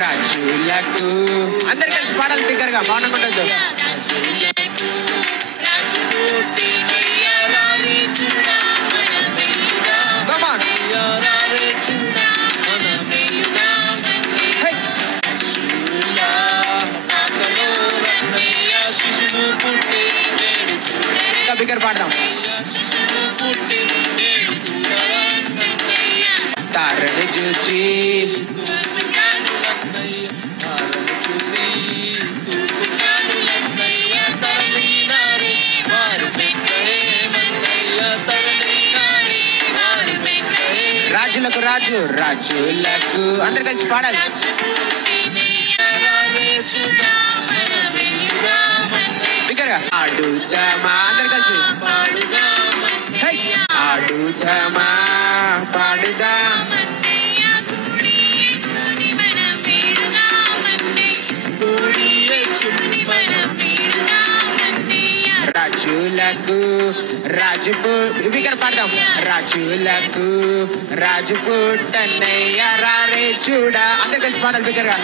రాజులకు అందరు కలిసి పాడాలి బిగ్గరగా బాగుండదు. ఇంకా బిగ్గర పాడదాం. తారని చూచి రాజులకు రాజు రాజులకు అందరు కలిసి పాడాలి. బిగ్గరగా ఆడుదామా అందరు కలిసి ఆడుదామా పాడుదా రాజులకు రాజు బిగ్గర పాడదాం. రాజులకు రాజు పుట్టన్నయ్య రారే చూడా అందరు కలిసి పాడాలి బిగ్గరగా.